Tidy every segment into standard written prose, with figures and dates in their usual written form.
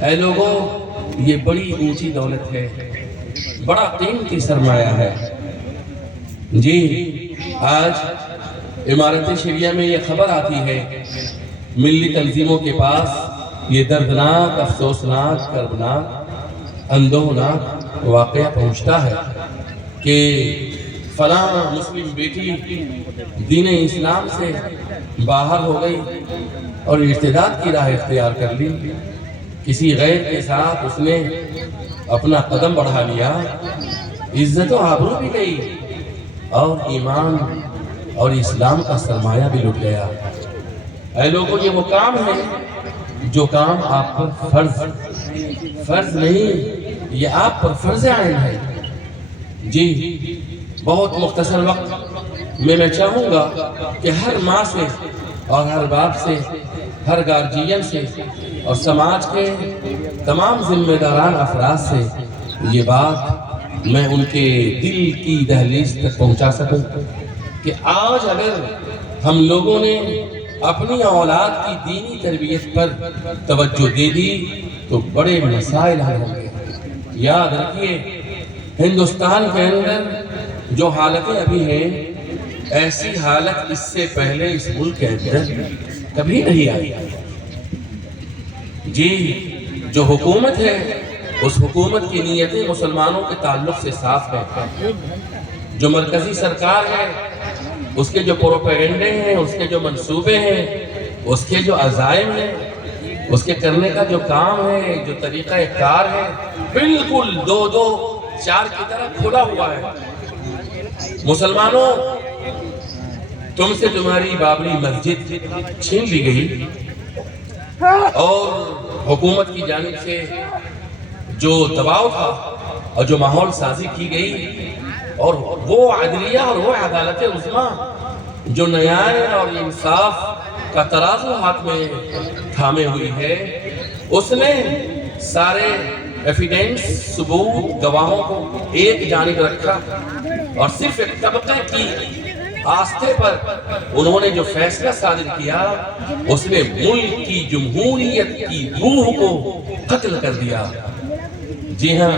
اے لوگوں، یہ بڑی اونچی دولت ہے، بڑا قیمتی سرمایہ ہے۔ جی، آج امارت شریعہ میں یہ خبر آتی ہے، ملی تنظیموں کے پاس یہ دردناک، افسوسناک، کربناک، اندوہناک واقعہ پہنچتا ہے کہ فلاں مسلم بیٹی دین اسلام سے باہر ہو گئی اور ارتداد کی راہ اختیار کر لی، کسی غیر کے ساتھ اس نے اپنا قدم بڑھا لیا، عزت و آبرو بھی گئی اور ایمان اور اسلام کا سرمایہ بھی لٹ گیا۔ اے لوگوں، یہ وہ کام ہے جو کام آپ پر فرض نہیں، یہ آپ پر فرض عین ہے۔ جی، بہت مختصر وقت میں چاہوں گا کہ ہر ماں سے اور ہر باپ سے، ہر گارجین سے اور سماج کے تمام ذمہ داران افراد سے یہ بات میں ان کے دل کی دہلیز تک پہنچا سکوں کہ آج اگر ہم لوگوں نے اپنی اولاد کی دینی تربیت پر توجہ دے دی تو بڑے مسائل حل ہوں گے۔ یاد رکھیے، ہندوستان کے اندر جو حالتیں ابھی ہیں، ایسی حالت اس سے پہلے اس ملک کے اندر کبھی نہیں آئی۔ جی، جو حکومت ہے اس حکومت کی نیتیں مسلمانوں کے تعلق سے صاف ہے۔ جو مرکزی سرکار ہے اس کے جو پروپیگنڈے ہیں، اس کے جو منصوبے ہیں، اس کے جو عزائم ہیں، اس کے کرنے کا جو کام ہے، جو طریقہ کار ہے، بالکل دو چار کی طرح کھلا ہوا ہے۔ مسلمانوں، تم سے تمہاری بابری مسجد چھین لی گئی اور حکومت کی جانب سے جو دباؤ تھا اور جو ماحول سازی کی گئی، اور وہ عدلیہ اور وہ عدالت عظمیٰ جو نیائے اور انصاف کا ترازو ہاتھ میں تھامے ہوئی ہے، اس نے سارے ایویڈنس، ثبوت، گواہوں کو ایک جانب رکھا اور صرف ایک طبقے کی آستے پر انہوں نے جو فیصلہ صادر کیا، اس نے ملک کی جمہوریت کی روح کو قتل کر دیا۔ جی ہاں،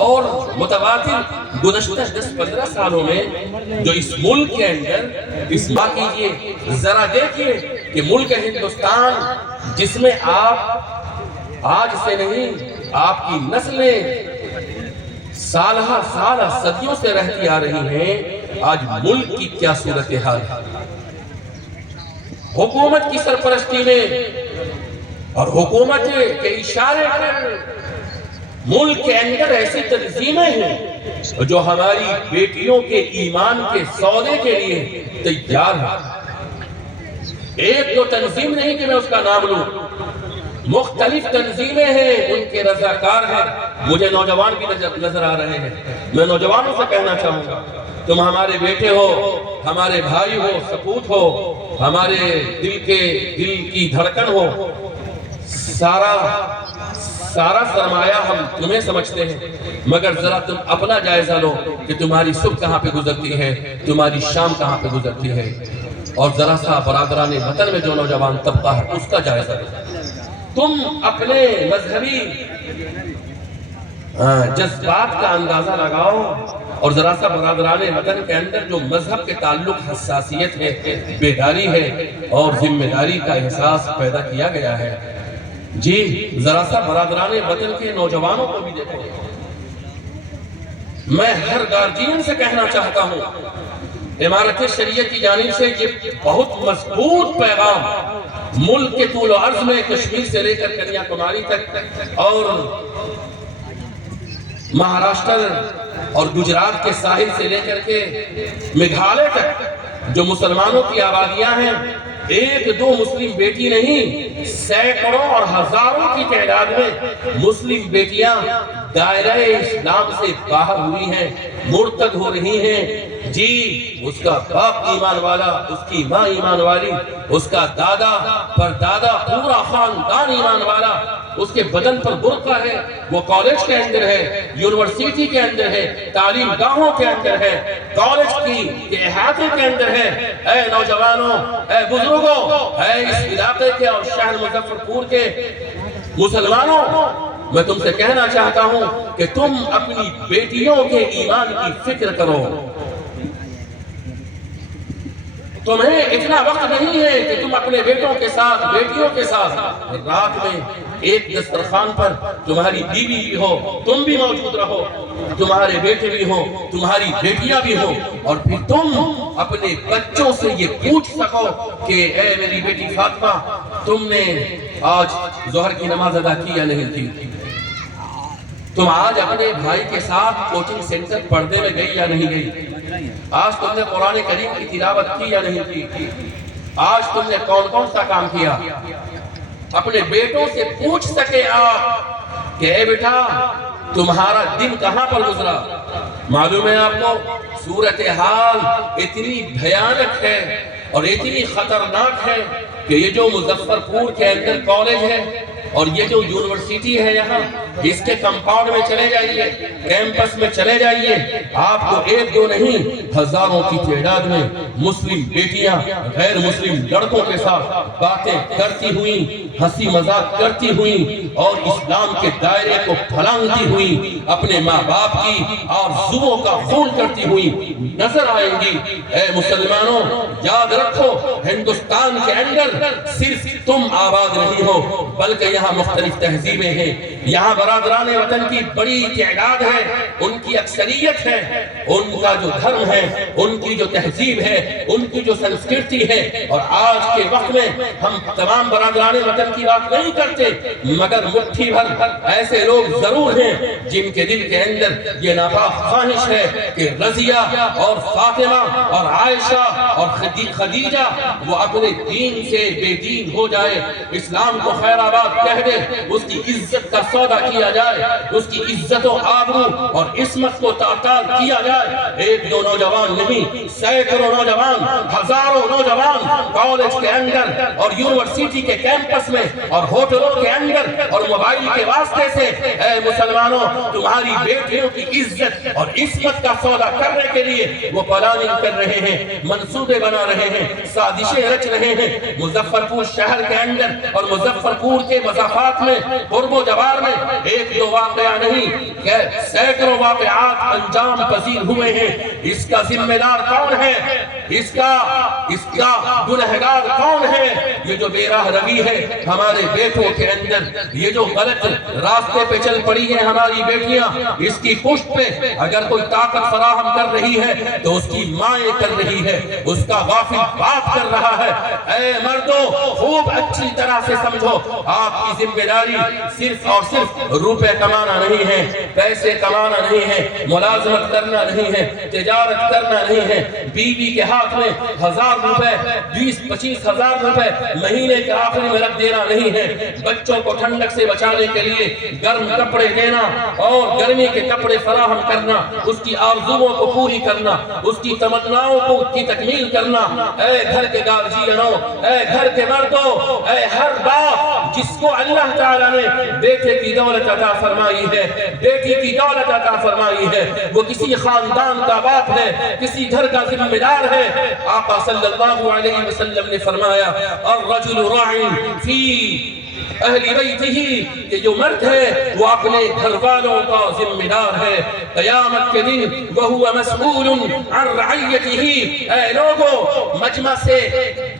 اور متواتر گزشتہ 10-15 سالوں میں جو اس ملک کے اندر اس بات کیجئے، ذرا دیکھیے کہ ملک ہندوستان جس میں آپ آج سے نہیں، آپ کی نسلیں سالہ صدیوں سے رہتی آ رہی ہیں، آج ملک کی کیا صورتحال ہے۔ حکومت کی سرپرستی میں اور حکومت کے اشارے پر ملک کے اندر ایسی تنظیمیں ہیں جو ہماری بیٹیوں کے ایمان کے سودے کے لیے تیار ہیں۔ ایک تو تنظیم نہیں کہ میں اس کا نام لوں، مختلف تنظیمیں ہیں، ان کے رضاکار ہیں۔ مجھے نوجوان بھی نظر آ رہے ہیں، میں نوجوانوں سے کہنا چاہوں گا، تم ہمارے بیٹے ہو، ہمارے بھائی ہو، سپوت ہو، ہمارے دل کی دھڑکن ہو، سارا سرمایہ ہم تمہیں سمجھتے ہیں، مگر ذرا تم اپنا جائزہ لو کہ تمہاری صبح کہاں پہ گزرتی ہے، تمہاری شام کہاں پہ گزرتی ہے، اور ذرا سا برادران وطن میں جو نوجوان طبقہ ہے اس کا جائزہ لو۔ تم اپنے مذہبی جذبات کا اندازہ لگاؤ اور ذرا سا برادران وطن کے اندر جو مذہب کے تعلق حساسیت ہے، بیداری ہے اور ذمہ داری کا احساس پیدا کیا گیا ہے۔ جی، ذرا سا برادران وطن کے نوجوانوں کو بھی دیکھو۔ میں ہر گارجین سے کہنا چاہتا ہوں، امارت شریعہ کی جانب سے یہ بہت مضبوط پیغام ملک کے طول و عرض میں، کشمیر سے لے کر کنیا کماری تک اور مہاراشٹر اور گجرات کے ساحل سے لے کر کے میگھالیہ تک جو مسلمانوں کی آبادیاں ہیں، ایک دو مسلم بیٹی نہیں، سینکڑوں اور ہزاروں کی تعداد میں مسلم بیٹیاں دائرہ اسلام سے باہر ہوئی ہیں، مرتد ہو رہی ہیں۔ جی، اس کا باپ ایمان والا، اس کی ماں ایمان والی، اس کا دادا پردادا پورا خاندان ایمان والا، اس کے بدن پر برقع ہے، وہ کالج کے اندر ہے، یونیورسٹی کے اندر ہے، تعلیم گاہوں کے اندر ہے، کالج کے احاطے کے اندر ہے۔ اے نوجوانوں، اے بزرگوں، اے اس علاقے کے اور شہر مظفر پور کے مسلمانوں میں تم سے کہنا چاہتا ہوں کہ تم اپنی بیٹیوں کے ایمان کی فکر کرو. تمہیں اتنا وقت نہیں ہے کہ تم اپنے بیٹوں کے ساتھ بیٹیوں کے ساتھ رات میں ایک دسترخوان پر تمہاری بیوی بھی ہو، تم بھی موجود رہو، تمہارے بیٹے بھی ہو، تمہاری بیٹیاں بھی ہو، اور پھر تم اپنے بچوں سے یہ پوچھ سکو کہ اے میری بیٹی فاطمہ تم نے آج ظہر کی نماز ادا کی یا نہیں کی؟ تم آج اپنے بھائی کے ساتھ کوچنگ سینٹر پڑھنے میں گئی یا نہیں گئی؟ آج تم نے قرآن کریم کی تلاوت کی یا نہیں کی؟ آج تم نے کون کون سا کام کیا؟ اپنے بیٹوں سے پوچھ سکے آپ کہ اے بیٹا تمہارا دن کہاں پر گزرا؟ معلوم ہے آپ کو صورتحال اتنی بھیانک ہے اور اتنی خطرناک ہے کہ یہ جو مظفر پور کے اندر کالج ہے اور یہ جو یونیورسٹی ہے یہاں، اس کے کمپاؤنڈ میں چلے جائیے، کیمپس میں چلے جائیے، آپ کو ایک دو نہیں ہزاروں کی تعداد میں مسلم بیٹیاں غیر مسلم لڑکوں کے ساتھ باتیں کرتی ہوئیں، ہنسی مذاق کرتی ہوئیں اور اسلام کے دائرے کو پھلانگتی ہوئیں، اپنے ماں باپ کی آرزوؤں کا خون کرتی ہوئیں نظر آئیں گی. اے مسلمانوں یاد رکھو ہندوستان کے اندر صرف تم آباد نہیں ہو بلکہ یہاں مختلف تہذیبیں ہیں. یہاں برادران وطن کی بڑی تعداد ہے، ان کی اکثریت ہے، ان کا جو دھرم ہے، ان کی جو تہذیب ہے، ان کی جو سنسکرتی ہے. اور آج کے وقت میں ہم تمام برادران وطن کی بات نہیں کرتے مگر مٹھی بھر ایسے لوگ ضرور ہیں جن کے دل کے اندر یہ ناپاک خواہش ہے کہ رضیہ اور فاطمہ اور عائشہ اور خدیجہ وہ اپنے دین سے بے دین ہو جائے، اسلام کو خیر آباد کہہ دے، اس کی عزت کا سودا کیا جائے، اس کی عزت و آبرو اور عصمت کو تعطیل کیا جائے. ایک دو نوجوان نہیں، سینکڑوں نوجوان، ہزاروں نوجوان کالج کے اندر اور یونیورسٹی کے کیمپس میں اور ہوٹلوں کے اندر اور موبائل کے واسطے سے اے مسلمانوں تمہاری بیٹیوں کی عزت اور عصمت کا سودا کرنے کے لیے وہ پلاننگ کر رہے ہیں، منصوبے بنا رہے ہیں، سازشیں رچ رہے ہیں. مظفر پور شہر کے اندر اور مظفر پور کے مضافات میں قرب و جوار میں ایک دو واقعہ نہیں کہ سینکڑوں واقعات انجام پذیر ہوئے ہیں. اس کا ذمہ دار کون ہے؟ اس کا گنہگار کون ہے؟ یہ جو بے راہ روی ہے ہمارے بیٹوں کے اندر، یہ جو غلط راستے پہ چل پڑی ہیں ہماری بیٹیاں، اس کی پشت پہ اگر کوئی طاقت فراہم کر رہی ہے تو اس کی مائیں کر رہی ہے، اس کا غافل باپ کر رہا ہے. اے مردوں خوب اچھی طرح سے سمجھو آپ کی ذمہ داری صرف اور صرف روپے کمانا نہیں ہے، پیسے کمانا نہیں ہے، ملازمت کرنا نہیں ہے، تجارت کرنا نہیں ہے، بیوی کے ہاتھ میں 1000 روپے 20-25 ہزار روپے مہینے کے آخری میں رکھ دینا نہیں ہے. بچوں کو ٹھنڈک سے بچانے کے لیے گرم کپڑے دینا اور گرمی کے کپڑے فراہم کرنا، اس کی آرزوؤں کو پوری کرنا، اس کی تمناؤں کی تکمیل کرنا. اے گھر کے گارجینوں، اے گھر کے مردوں، اے ہر باپ جس کو اللہ تعالیٰ نے بیٹے کی دولت عطا فرمائی ہے، بیٹی کی دولت عطا فرمائی ہے، وہ کسی خاندان کا باپ ہے، کسی گھر کا ذمہ دار ہے. آقا صلی اللہ علیہ وسلم نے فرمایا الرجل راع فی اہل بیتہ، کہ جو مرد ہے وہ اپنے گھر والوں کا ذمہ دار ہے. قیامت کے دن وہو مسئول عن رعیتہ. اے لوگوں مجمع سے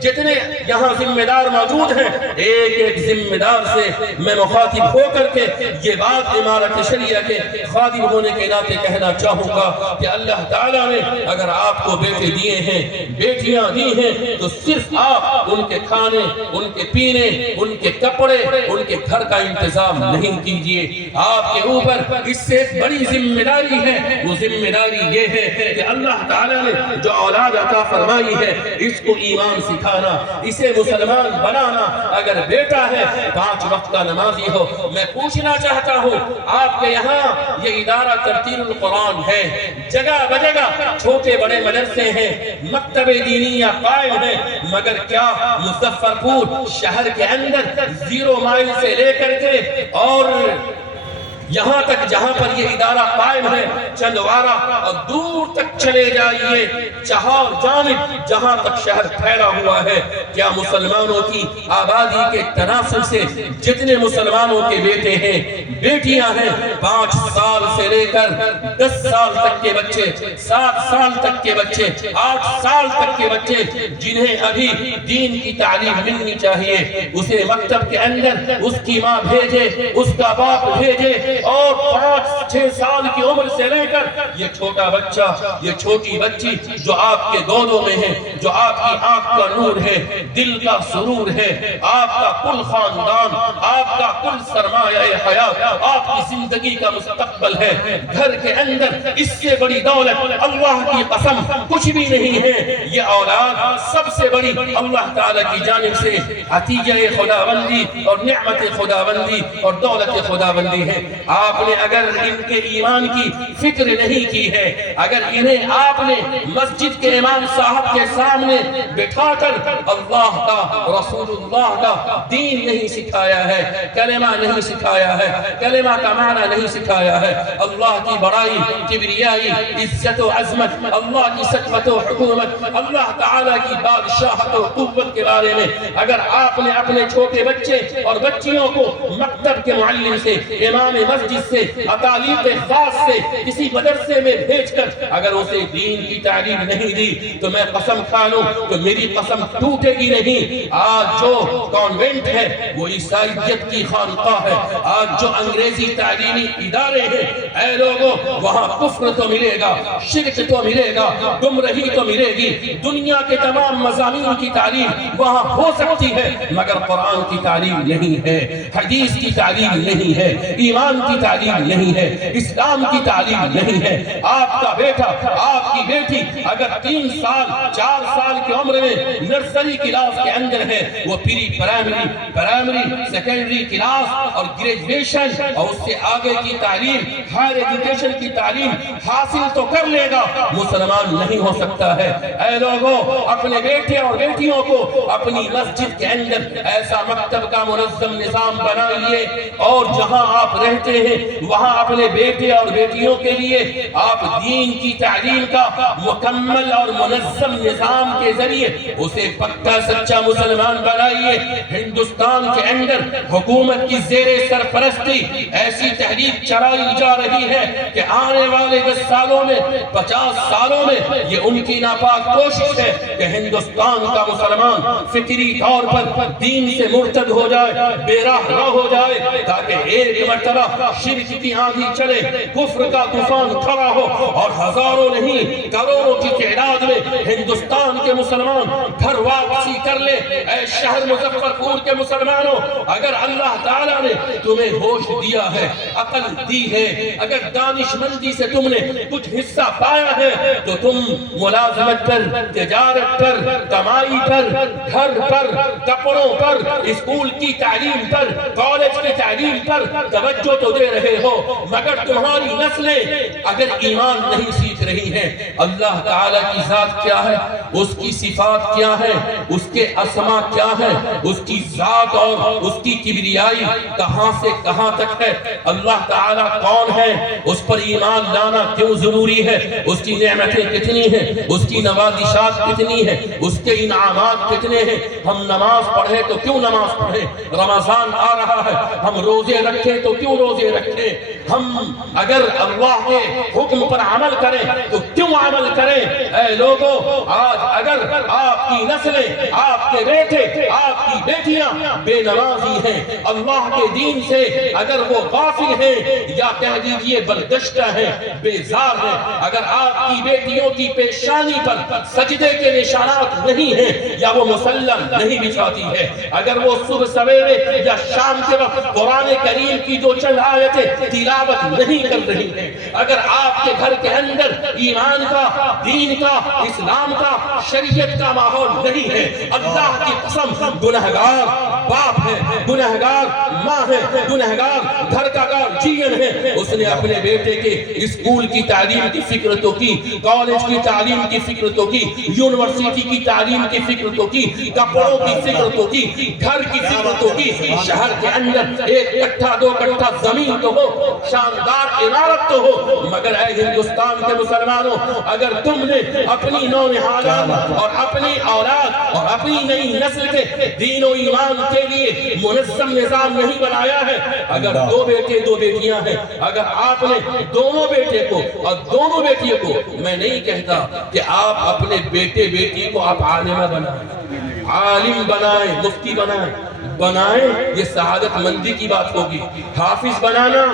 جتنے یہاں ذمہ دار موجود ہیں ایک ایک ذمہ دار سے میں مخاطب ہو کر کے یہ بات امارت شریعہ کے خادم ہونے کے ناطے کہنا چاہوں گا کہ اللہ تعالیٰ نے اگر آپ کو بیٹے دیے ہیں، بیٹیاں دی ہیں، تو صرف آپ ان کے کھانے، ان کے پینے، ان کے کپڑے، ان کے گھر کا انتظام نہیں کیجئے. آپ کے اوپر اس سے ایک بڑی ذمہ داری ہے. وہ ذمہ داری یہ ہے کہ اللہ تعالیٰ نے جو اولاد عطا فرمائی ہے اس کو ایمان سکھانا، اسے مسلمان بنانا. اگر بیٹا ہے 5 وقت کا نمازی ہو. میں پوچھنا چاہتا ہوں آپ کے یہاں یہ ادارہ ترتیل القرآن ہے، جگہ بجگہ چھوٹے بڑے مدرسے ہیں، مکتب دینیہ قائم ہیں، مگر کیا مظفر پور شہر کے اندر 0 مائل سے لے کر کے اور یہاں تک جہاں پر یہ ادارہ قائم ہے چندوارہ اور دور تک چلے جائیے چہار جانب جہاں تک شہر پھیلا ہوا ہے، کیا مسلمانوں کی آبادی کے تناسب سے جتنے مسلمانوں کے بیٹے ہیں بیٹیاں ہیں 5 سال سے لے کر 10 سال تک کے بچے، 7 سال تک کے بچے، 8 سال تک کے بچے جنہیں ابھی دین کی تعلیم ملنی چاہیے اسے مکتب کے اندر اس کی ماں بھیجے، اس کا باپ بھیجے، اور 5-6 سال کی عمر سے لے کر یہ چھوٹا بچہ، یہ چھوٹی بچی جو آپ کے دونوں میں ہے، جو آپ کی آنکھ کا نور ہے، دل کا سرور ہے، آپ کا کل خاندان، آپ کا کل سرمایہ حیات، آپ کی زندگی کا مستقبل ہے، گھر کے اندر اس سے بڑی دولت اللہ کی قسم کچھ بھی نہیں ہے۔ یہ اولاد سب سے بڑی اللہ تعالیٰ کی جانب سے عطیہ خداوندی اور نعمت خداوندی اور دولت خداوندی ہے۔ آپ نے اگر ان کے ایمان کی فکر نہیں کی ہے، اگر انہیں آپ نے مسجد کے امام صاحب کے سامنے بٹھا کر اللہ کا، رسول اللہ کا دین نہیں سکھایا ہے، کلمہ نہیں سکھایا ہے، کلمہ کا معنی نہیں سکھایا ہے، اللہ کی بڑائی، کبریائی، عزت و عظمت، اللہ کی سطوت و حکومت، اللہ تعالیٰ کی بادشاہت و قوت کے بارے میں اگر آپ نے اپنے چھوٹے بچے اور بچیوں کو مکتب کے معلم سے، امام مسجد سے، تعلیم خاص سے، کسی مدرسے میں بھیج کر اگر اسے دین کی تعلیم نہیں دی تو میں قسم کھا لوں تو میری قسم ٹوٹے گی نہیں۔ آج جو کانوینٹ ہے وہ عیسائیت کی خانقاہ ہے، آج جو انگریزی تعلیمی ادارے ہیں، اے لوگوں وہاں کفر تو ملے گا، شرک تو ملے گا، گمراہی تو ملے گی، دنیا کے تمام مضامین کی تعلیم وہاں ہو سکتی ہے، مگر قرآن کی تعلیم نہیں ہے، حدیث کی تعلیم نہیں ہے، ایمان کی تعلیم نہیں ہے، اسلام کی تعلیم نہیں ہے۔ آپ کا بیٹا، آپ کی بیٹی اگر 3 سال 4 سال کی عمر میں نرسری کلاس کے اندر ہے، وہ پری پرائمری سیکنڈری کلاس اور گریجویشن اور اس سے آگے کی تعلیم، ہائر ایجوکیشن کی تعلیم حاصل تو کر لے گا، مسلمان نہیں ہو سکتا ہے۔ اے لوگوں اپنے بیٹے اور بیٹیوں کو اپنی مسجد کے اندر ایسا مکتب کا منظم نظام بنائیے، اور جہاں آپ رہتے ہیں وہاں اپنے بیٹے اور بیٹیوں کے لیے آپ دین کی تعلیم کا مکمل اور منظم نظام کے ذریعے اسے پکا سچا مسلمان بنائیے۔ ہندوستان کے اندر حکومت کی زیر سرپرستی ایسی تحریک چلائی جا رہی ہے کہ آنے والے 10 سالوں میں 50 سالوں میں یہ ان کی ناپاک کوشش ہے کہ ہندوستان کا مسلمان فکری طور پر دین سے مرتد ہو جائے، بے راہ نہ ہو جائے، تاکہ ایک مرتبہ شرک کی آندھی چلے، کفر کا طوفان کھڑا ہو اور ہزاروں نہیں کروڑوں کی تعداد میں ہندوستان کے مسلمان گھر واپسی کر لے۔ اے شہر مظفر پور کے مسلمانوں، اگر اللہ تعالیٰ نے تمہیں ہوش دیا ہے، عقل دی ہے، اگر دانش مندی سے تم نے کچھ حصہ پایا ہے تو تم ملازمت پر، تجارت پر، کمائی پر، گھر پر، کپڑوں پر، اسکول کی تعلیم پر، کالج کی تعلیم پر توجہ تو دے رہے ہو، مگر تمہاری نسلیں اگر ایمان نہیں سیکھ رہی ہیں، اللہ تعالیٰ کی ذات کیا ہے، اس کی صفات کیا ہے، اس کے اسما کیا ہے، اس کی ذات اور اس کی کبریائی کہاں سے کہاں تک ہے، اللہ تعالیٰ کون ہے، اس پر ایمان لانا کیوں ضروری ہے، اس کی نعمتیں کتنی ہیں، اس کی نوازشات کتنی ہیں، اس کے انعامات کتنے ہیں۔ ہم نماز پڑھیں تو کیوں نماز پڑھیں، رمضان آ رہا ہے ہم روزے رکھیں تو کیوں روزے رکھیں، ہم اگر اللہ کے حکم پر عمل کریں تو کیوں عمل کریں۔ اے لوگوں آج اگر آپ کی نسلیں، آپ کے بیٹے، آپ کی بیٹیاں بے نمازی ہیں، اللہ کے دین سے اگر وہ غافل ہیں یا کہہ دیجئے برگشتہ ہیں، بیزار ہیں، اگر آپ کی بیٹیوں کی پیشانی پر سجدے کے نشانات نہیں ہیں یا وہ مسلم نہیں بچھاتی ہے، اگر وہ صبح سویرے یا شام کے وقت قرآن کریم کی جو چند آیتیں تلاوت نہیں کر رہی ہیں، اگر آپ کے گھر کے اندر ایمان ایمان کا، دین کا، اسلام کا، شریعت کا ماحول نہیں ہے۔ اللہ کی قسم، گنہگار باپ ہے، گنہگار ماں ہے، گنہگار گھر کا گارجین ہے، اس نے اپنے بیٹے کے اسکول کی تعلیم کی فکر تو کی، کالج کی تعلیم کی فکر تو کی، یونیورسٹی کی تعلیم کی فکر تو کی، کپڑوں کی فکر تو کی، گھر کی فکر تو کی، شہر کے اندر 1 کٹھا 2 کٹھا زمین تو ہو، شاندار عمارت تو ہو، مگر اے ہندوستان کے مسلمانوں، اگر تم نے اپنی نونہالان اور اپنی اولاد اور اپنی نئی نسل کے دین و ایمان کے لیے منظم نظام نہیں بنایا ہے، اگر 2 بیٹے 2 بیٹیاں ہیں، اگر آپ نے دونوں بیٹے کو اور دونوں بیٹیوں کو، میں نہیں کہتا کہ آپ اپنے بیٹے بیٹی کو آپ عالمہ بنائیں، عالم بنائیں، مفتی بنائیں، یہ سعادت مندی کی بات ہوگی۔ حافظ بنانا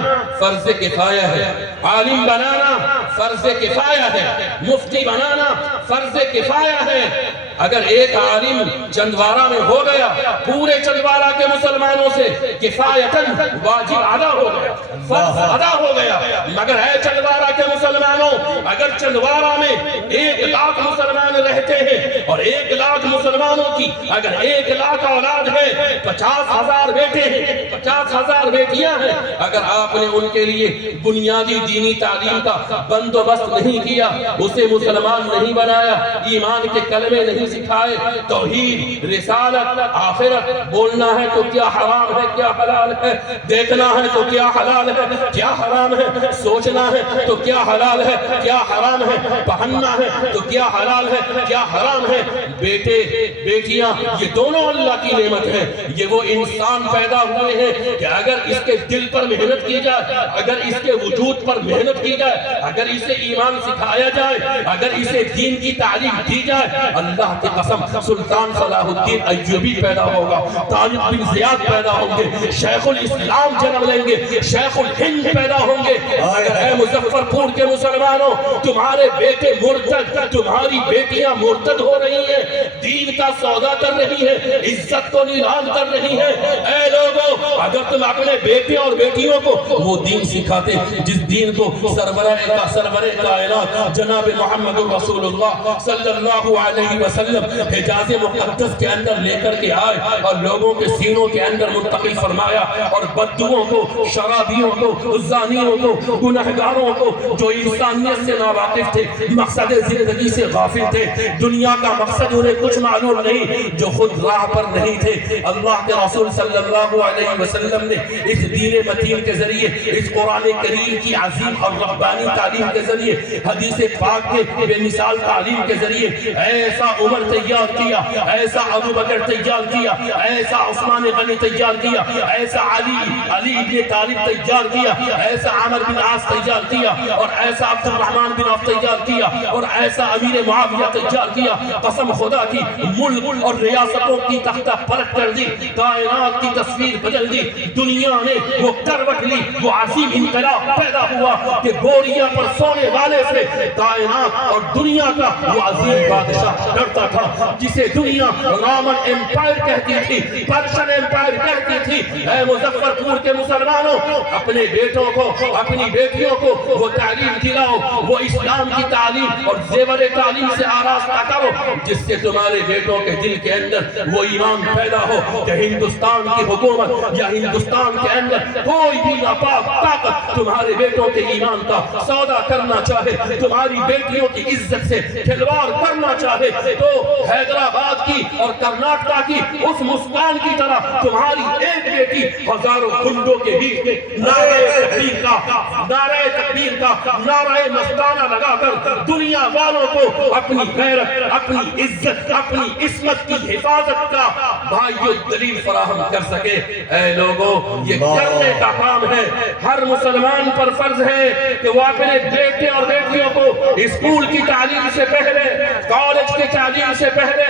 فرض کفایہ ہے، عالم بنانا فرض کفایہ ہے، مفتی بنانا فرض کفایہ ہے۔ اگر ایک عالم چندوارہ میں ہو گیا، پورے چندوارہ کے مسلمانوں سے کفایتاً واجب ادا ہو گیا، فرض ادا ہو گیا۔ مگر اے چندوارہ کے مسلمانوں، اگر چندوارہ میں 1 لاکھ مسلمان رہتے ہیں اور 1 لاکھ مسلمانوں کی اگر 1 لاکھ اولاد ہے، 50,000 بیٹے ہیں، 50,000 بیٹیاں ہیں، اگر آپ نے ان کے لیے بنیادی دینی تعلیم کا بندوبست نہیں کیا، اسے مسلمان نہیں بنایا، ایمان کے کلمے نہیں سکھائے، توحید، رسالت، آخرت، بولنا ہے تو کیا حرام ہے کیا حلال ہے، دیکھنا ہے تو کیا حلال ہے کیا حرام ہے، سوچنا ہے تو کیا حلال ہے کیا حرام ہے، پہننا ہے تو کیا حلال ہے کیا حرام ہے۔ بیٹے بیٹیاں یہ دونوں اللہ کی نعمت ہے، یہ وہ انسان پیدا ہوئے ہیں کہ اگر اس کے دل پر محنت کی جائے، اگر اس کے وجود پر محنت کی جائے، اگر اسے ایمان سکھایا جائے، اگر اسے دین کی تعلیم دی جائے، اللہ کی قسم سلطان صلاح الدین ایوبی پیدا ہوگا، طارق بن زیاد پیدا ہوں گے، شیخ الاسلام جنم لیں گے، شیخ الہند پیدا ہوں گے۔ اگر اے مظفر پور کے مسلمانوں، تمہارے بیٹے مرتد، تمہاری بیٹیاں مرتد ہو رہی ہیں، دین کا سودا کر رہی ہیں، عزت کو نیلام کر رہی ہیں، اے لوگوں، اگر تم اپنے بیٹے اور بیٹیوں کو وہ دین سکھاتے جس دین کو سرور کائنات جناب محمد رسول اللہ صلی اللہ علیہ وسلم حجاز مقدس کے اندر لے کر کے آئے اور لوگوں کے سینوں کے اندر منتقل فرمایا، اور بدوؤں کو، شرابیوں کو، زانیوں کو، گنہگاروں کو، جو انسانیت سے ناواقف تھے، مقصد زندگی سے غافل تھے، دنیا کا مقصد انہیں کچھ معلوم نہیں، جو خود راہ پر نہیں تھے، اللہ کے رسول صلی اللہ علیہ وسلم نے اس دین متین کے ذریعے، اس قرآن کریم کی عظیم اور ربانی تعلیم کے ذریعے، حدیث پاک کے بے مثال تعلیم کے ذریعے ایسا عمر تیار کیا، ایسا ابو بکر تیار کیا، ایسا عثمان غنی تیار کیا، ایسا علی ابن طالب تیار کیا، ایسا عمر بن عاص تیار کیا، اور ایسا عبد الرحمن بن عوف تیار کیا، اور ایسا امیر معاویہ تیار کیا۔ قسم خدا کی، ملک اور ریاستوں کی تختہ پلٹ کر دی، کائنات کی تصویر بدل دی، دنیا نے وہ کروٹ لی، وہ عظیم انقلاب پیدا ہوا کہ گوریاں پر سونے والے سے کائنات اور دنیا کا وہ عظیم بادشاہ ڈرتا تھا، جسے دنیا رومن ایمپائر کہتی تھی، پرشین ایمپائر کہتی تھی۔ اے مظفر پور کے مسلمانوں، اپنے بیٹوں کو، اپنی بیٹیوں کو وہ تعلیم دلاؤ، وہ اسلام کی تعلیم اور زیور تعلیم سے آراستہ کرو، جس سے تمہارے بیٹوں کے دل کے اندر وہ ایمان پیدا ہو کہ ہندوستان کی حکومت یا ہندوستان کے اندر کوئی بھی ناپاک طاقت تمہارے بیٹوں کے ایمان کا سودا کرنا چاہے، تمہاری بیٹیوں کی عزت سے کھلواڑ کرنا چاہے، تو حیدرآباد کی اور کرناٹکا کی اس مسکان کی طرح تمہاری ایک بیٹی ہزاروں گنڈوں کے بیچ نعرہ تکبیر کا نعرہ مستانہ لگا کر دنیا والوں کو اپنی غیرت، اپنی عزت، اپنی عصمت کی حفاظت کا بھائیو دلیل فراہم کر سکے۔ اے لوگوں، یہ کرنے کا کام ہے، ہر مسلمان پر فرض ہے کہ وہ اپنے بیٹے اور بیٹیوں کو اسکول کی تعلیم سے پہلے، کالج کی تعلیم سے پہلے،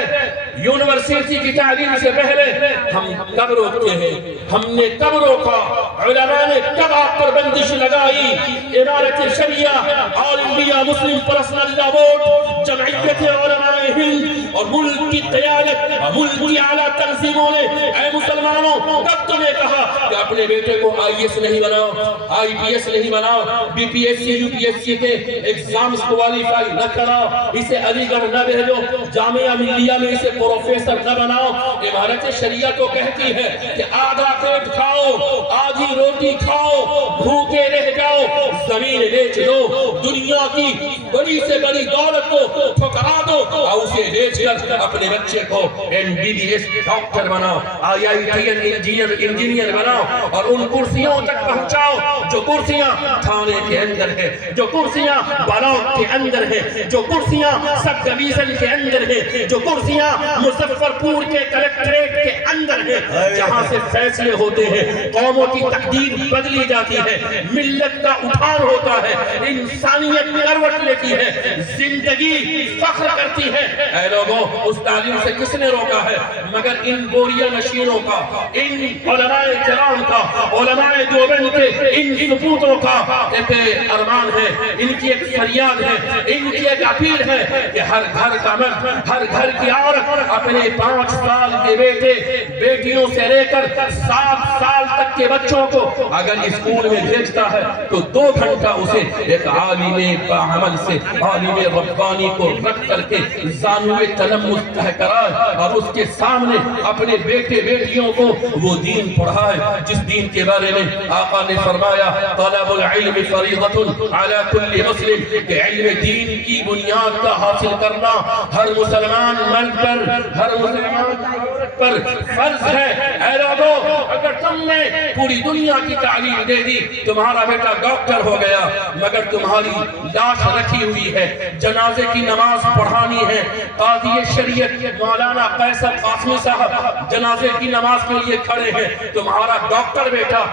یونیورسٹی کی تعلیم سے پہلے ہم کب روکتے ہیں؟ ہم نے کب روکا؟ علماء نے کب آپ پر بندش لگائی؟ امارت شریعہ، آل انڈیا مسلم پرسنل لا بورڈ، جمعیت علماء ہند اور ملک کی قیادت، ملک کی اعلیٰ تنظیموں نے اے مسلمانوں کب تمہیں کہا کہ اپنے بیٹے کو آئی ایس نہیں بناؤ، آئی پی ایس نہیں بناؤ، B P S C U P S C کے ایگزامز کوالیفائی نہ کراؤ، اسے علی گڑھ نہ بھیجو، جامعہ ملیہ میں اسے پروفیسر نہ بناؤ؟ امارت شریعہ تو کہتی ہے کہ آدھا پیٹ کھاؤ، آدھی روٹی کھاؤ، بھوکے رہ جاؤ، زمین بیچ دو، دنیا کی بڑی سے بڑی دولت کو ٹھکرا دو اور اسے بیچ کر اپنے بچے کو M B B S doctor بناؤ، آئی آئی ٹی انجینئر بناؤ اور ان کرسیوں تک پہنچاؤ جو کرسیاں تھانے کے اندر ہے، جو کرسیاں بلاک کے اندر ہے، جو کرسیاں سب ڈویژن کے اندر ہے، جو کرسیاں مظفر پور کے کلیکٹریٹ کے اندر ہے، جہاں سے فیصلے ہوتے ہیں، قوموں کی تقدیر بدلی جاتی ہے، ملت کا اٹھان ہوتا ہے، انسانیت کروٹ لیتی ہے، زندگی فخر کرتی ہے۔ اے لوگوں، اس تعلیم سے کس نے روکا ہے مگر ان بوریا نشینوں کا، ان علماء کرام کا، علماء دیوبند کے ان سپوتوں کا ایک ارمان ہے، ان کی ایک فریاد ہے، ان کی ایک اپیل ہے کہ ہر گھر کا مرد، ہر گھر کی عورت اپنے 5 سال کے بیٹے بیٹیوں سے لے کر 7 سال تک کے بچوں کو اگر اسکول میں بھیجتا ہے تو 2 گھنٹہ اسے ایک عالم باعمل سے، عالم ربانی کو رکھ کر کے زانوے تلمذ تہ کرائے اور اس کے سامنے اپنے بیٹے بیٹیوں کو وہ دین پڑھائے جس دین کے بارے میں آقا نے فرمایا طلب العلم فریضۃ علی کل مسلم، کہ علم دین کی بنیاد کا حاصل کرنا ہر مسلمان مرد پر، ہر مسلمان عورت پر فرض ہے۔ اے لوگوں، اگر تم نے پوری دنیا کی تعلیم دے دی، تمہارا بیٹا ڈاکٹر ہو گیا مگر تمہاری لاش رکھی ہوئی ہے، جنازے کی نماز پڑھانی ہے، قاضی شریعت مولانا قیصر قاسمی صاحب جنازے کی نماز کے لیے کھڑے ہیں، تمہارا ڈاکٹر بیٹا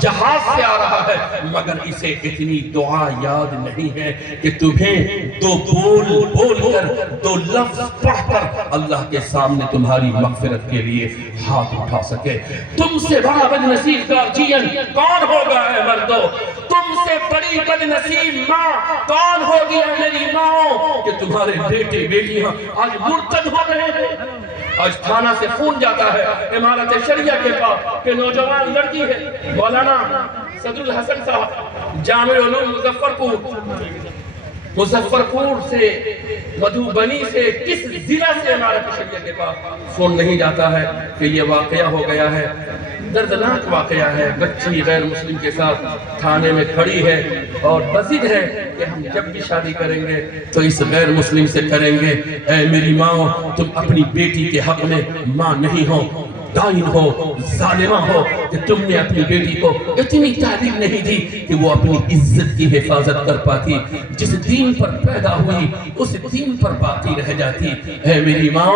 جہاز سے آ رہا ہے مگر اسے اتنی دعا یاد نہیں ہے کہ تمہیں 2 بول بول کر 2 لفظ پڑھ کر اللہ کے سامنے تمہاری مغفرت کے لیے ہاتھ اٹھا سکے۔ تم سے بڑا بد نصیب گارجین کون ہوگا اے مردو؟ تم سے بڑی بد نصیب ماں کون ہوگی اے میری ماں کہ تمہارے بیٹے بیٹیاں آج مرتد ہو رہے ہیں؟ آج تھانہ سے فون جاتا ہے امارت شریعہ کے پاس کہ نوجوان لڑکی ہے، مولانا صدر الحسن صاحب جامع علوم مظفر پور سے، مدھوبنی سے، کس ضلع سے امارت شریعہ کے پاس فون نہیں جاتا ہے کہ یہ واقعہ ہو گیا ہے، دردناک واقعہ ہے، بچی غیر مسلم کے ساتھ تھانے میں کھڑی ہے اور بضد ہے کہ ہم جب بھی شادی کریں گے تو اس غیر مسلم سے کریں گے۔ اے میری ماں، تم اپنی بیٹی کے حق میں ماں نہیں ہو، دائن ہو، ظالمہ ہو کہ تم نے اپنی بیٹی کو اتنی تعلیم نہیں دی کہ وہ اپنی عزت کی حفاظت کر پاتی، جس دین پر پیدا ہوئی اس دین پر باقی رہ جاتی۔ اے میری ماں،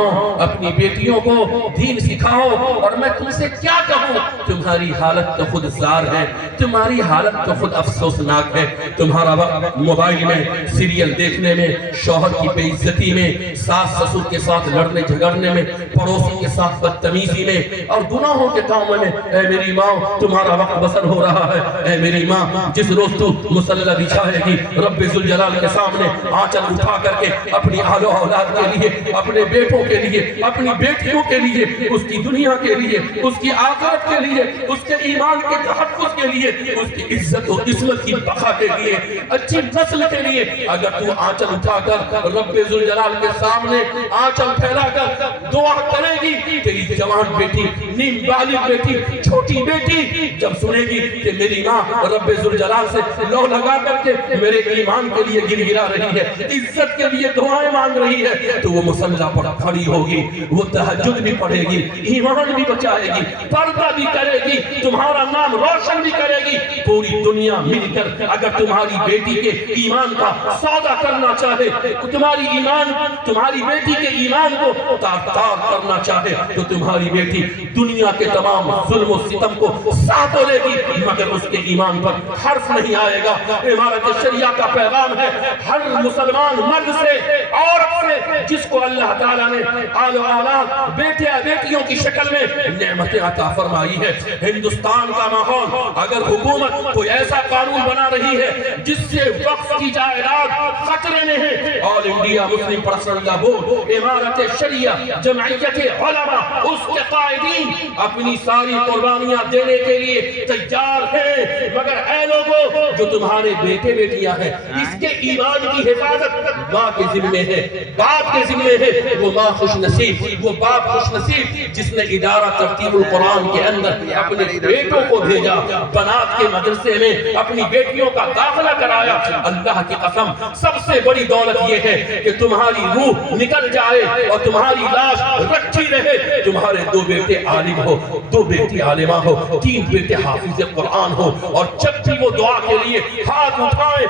اپنی بیٹیوں کو دین سکھاؤ، اور میں تم سے کیا کہوں، تمہاری حالت تو خود زار ہے، تمہاری حالت تو خود افسوسناک ہے۔ تمہارا وقت موبائل میں، سیریل دیکھنے میں، شوہر کی بے عزتی میں، ساس سسر کے ساتھ لڑنے جھگڑنے میں، پڑوسی کے ساتھ بدتمیزی میں اور گناہوں کے کاموں میں اے میری ماں تمہارا وقت بسر ہو رہا ہے۔ اے میری ماں، جس روز تو مصلی بچھائے گی رب ذوالجلال کے سامنے آنچل اٹھا کر کے اپنی اہل و اولاد کے لیے، اپنے بیٹوں کے لیے، اپنی بیٹیوں کے لیے، اس کی دنیا کے لیے، اس کی آخرت کے لیے، اس کے ایمان کے تحفظ کے لیے، اس کی عزت و عصمت کی بقا کے لیے، اچھی نسل کے لیے اگر تو آنچل اٹھا کر رب ذوالجلال کے سامنے آنچل پھیلا کر دعا کرے گی، تیری جوان بیٹی، نیم بالغ بیٹی، چھوٹی بیٹی جب سنے گی کہ میری ماں رب ذوالجلال سے لو لگا کر کے میرے ایمان کے لیے گر گرا رہی ہے، عزت کے لیے دعائیں مانگ رہی ہے، تو وہ مصلی پر کھڑی ہوگی، وہ تہجد بھی پڑھے گی، ایمان بھی بچائے گی، پردہ بھی کرے گی، تمہارا نام روشن بھی کرے گی۔ پوری دنیا مل کر اگر تمہاری بیٹی کے ایمان کا سودا کرنا چاہے، تمہاری بیٹی کے ایمان کو تار تار کرنا چاہے، تو تمہاری بیٹی گی، دنیا کے تمام ظلم و ستم کو سہ تو لے گی، مگر اس کے ایمان پر حرف نہیں آئے گا۔ امارت شریعہ کا پیغام ہے ہر مسلمان مرد سے، عورت سے، جس کو اللہ تعالیٰ نے آل و اولاد، بیٹے بیٹیوں کی شکل میں نعمتیں عطا فرمائی ہے۔ ہندوستان کا ماحول، اگر حکومت کوئی ایسا قانون بنا رہی ہے جس سے وقف کی جائیداد خطرے میں ہے، آل انڈیا مسلم پرسنل لا بورڈ، امارت شریعہ، جمعیت علماء، اس کے قائدین اپنی ساری قربانیاں دینے کے لیے تیار ہیں، مگر اے لوگوں جو تمہارے بیٹے بیٹیاں ہیں، اس کے ایمان کی حفاظت ماں کے ذمے ہے، باپ کے ذمے ہے۔ وہ ماں خوش نصیب، وہ باپ خوش نصیب جس نے ادارہ ترتیب القرآن کے اندر اپنے بیٹوں کو بھیجا، بنات کے مدرسے میں اپنی بیٹیوں کا داخلہ کرایا۔ اللہ کی قسم سب سے بڑی دولت یہ ہے کہ تمہاری روح نکل جائے اور تمہاری لاش رکھی رہے، تمہارے 2 بیٹے عالم ہو، 2 بیٹی عالمہ ہو، 3 بیٹے حافظ قرآن ہو، اور جب بھی وہ دعا کے لیے ہاتھ اٹھائیں،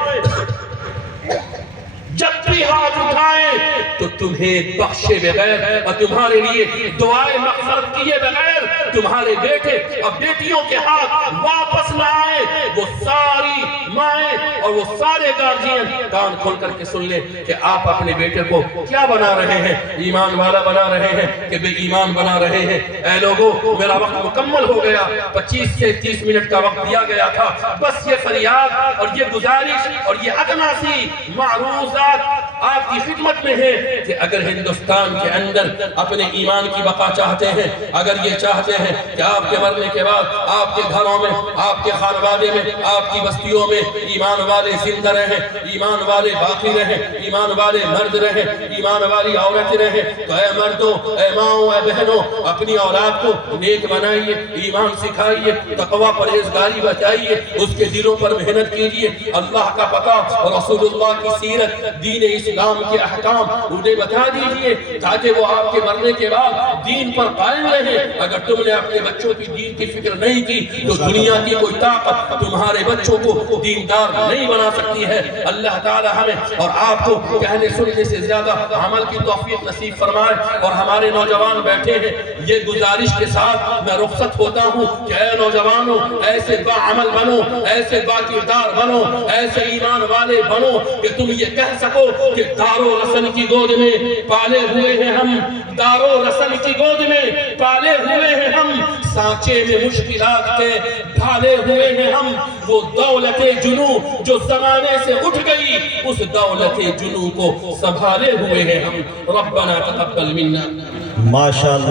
جب بھی ہاتھ اٹھائیں تو تمہیں بخشے بغیر اور تمہارے لیے دعائیں مغفرت کیے بغیر تمہارے بیٹے اور بیٹیوں کے ہاتھ واپس نہ آئے۔ وہ ساری مائیں اور وہ سارے گارجین کان کھول کر کے سن لیں کہ آپ اپنے بیٹے کو کیا بنا رہے ہیں، ایمان والا بنا رہے ہیں کہ بے ایمان بنا رہے ہیں۔ اے لوگوں، میرا وقت مکمل ہو گیا، 25 سے 30 منٹ کا وقت دیا گیا تھا۔ بس یہ فریاد اور یہ گزارش اور یہ ادنا سی معروضات آپ کی خدمت میں ہے کہ اگر ہندوستان کے اندر اپنے ایمان کی بقا چاہتے ہیں، اگر یہ چاہتے ہیں کہ آپ کے مرنے کے بعد آپ کے گھروں میں، آپ کے خانوادے میں، آپ کی بستیوں میں ایمان والے زندہ رہیں، ایمان والے باقی رہیں، ایمان والے مرد رہیں، ایمان والی عورتیں رہیں، تو اے مردوں، اے ماؤں، اے بہنوں، اپنی اولاد کو نیک بنائیے، ایمان سکھائیے، تقوی پرہیزگاری بتائیے، اس کے دلوں پر محنت کیجیے، اللہ کا پتہ اور رسول اللہ کی سیرت، دین اسلام کے احکام انہیں بتا دیجئے تاکہ وہ آپ کے مرنے کے بعد دین پر قائم رہے۔ اگر تم نے اپنے بچوں کی دین کی فکر نہیں کی تو دنیا کی کوئی طاقت تمہارے بچوں کو دیندار نہیں بنا سکتی ہے۔ اللہ تعالی ہمیں اور آپ کو کہنے سننے سے زیادہ عمل کی توفیق نصیب فرمائے۔ اور ہمارے نوجوان بیٹھے ہیں، یہ گزارش کے ساتھ میں رخصت ہوتا ہوں کہ اے نوجوانوں، ایسے با عمل بنو، ایسے با کردار بنو، ایسے ایمان والے بنو کہ تم یہ کہہ سکو کہ دارو رسل کی گود میں پالے ہوئے ہیں ہم، دارو رسل کی گود میں پالے ہوئے ہیں ہم، سانچے میں مشکلات کے ڈھالے ہوئے ہیں ہم۔ وہ دولت جنو جو زمانے سے اٹھ گئی، اس دولت جنو کو سنبھالے ہوئے ہیں ہم۔ ربنا تقبل منا۔ ماشاءاللہ۔